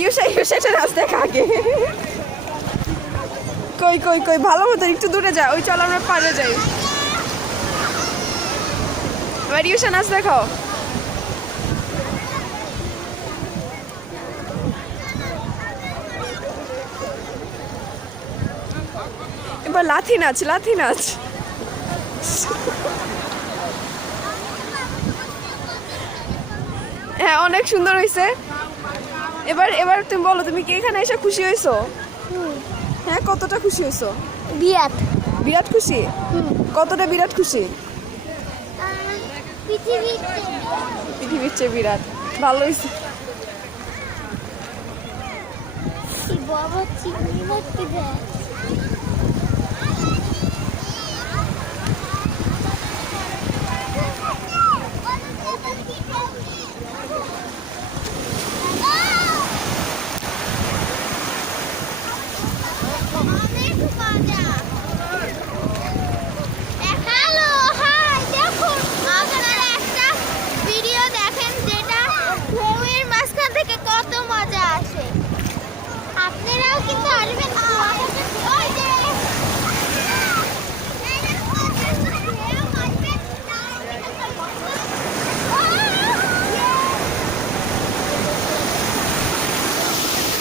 ইউসা নাচ দেখা আগে। কই কই কই ভালো মতো একটু দূরে যা। ওই চল আমরা পারে যাই। এবার ইউসা নাচ দেখাও। এবার লাথি নাচ লাথি নাচ। হ্যাঁ অনেক সুন্দর হয়েছে। এবার এবার তুমি বলো তুমি কি এখানে এসে খুশি হয়েছো? হ্যাঁ কতটা খুশি হয়েছো? বিরাট বিরাট খুশি। কতটা বিরাট খুশি? পৃথিবীর চেয়ে বিরাট ভালো হয়েছে। বাবা চিংড়ি মাছ কি দেয়? অনেক মজা।